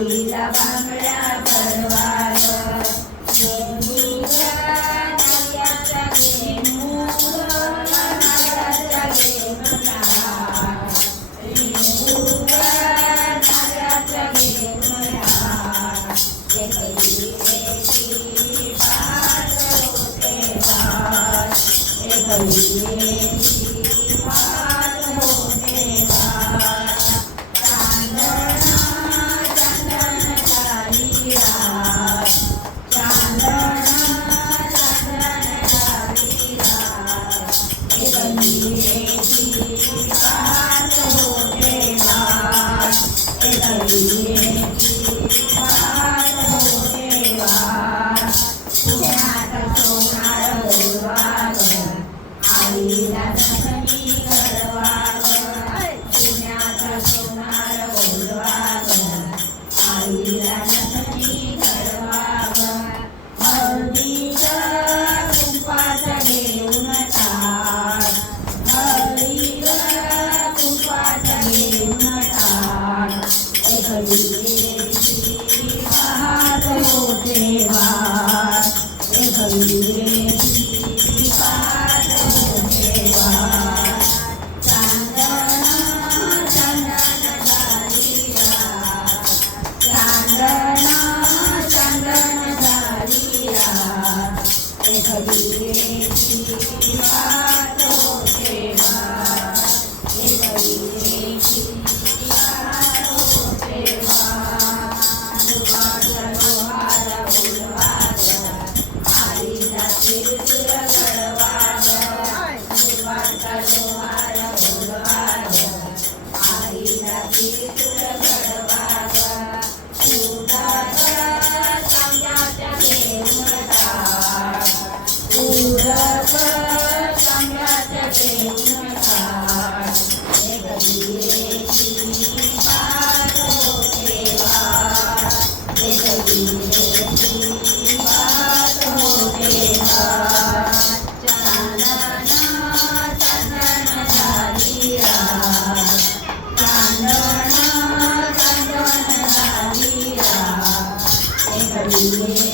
आईला बांगड्या भरवा ग देवीला नाल्याचा घे मूग नाल्याचा घे मनार मूग नाल्याचा घे मनार एकही एकी पार होते वार एकही एकी पार होते वार आईला नसनी घडवा ग पुण्याचा सोनार बोलवा ग आईला नसनी घडवा ग हळदीचं कुंपाचं घेऊन ताट हळदीचं कुंपाचं घेऊन ताट एकही पाहत होते वाट एकही पाहत होते वाट चांदण चांदण झाली रात चांदण चांदण झाली रात एकही पाहत होते वाट एकही पाहत होते वाट लोहार बोलवा ग आईला तिरतीर घडवा ग लोहार बोलवा ग आईला तिरतीर घडवा ग उदक तांब्याच्या घेऊन ताट उदक तांब्याच्या घेऊन ताट एकही पार होते वाट एकही पार होते वाट चांदण चांदण झाली रात चांदण चांदण झाली रात एकही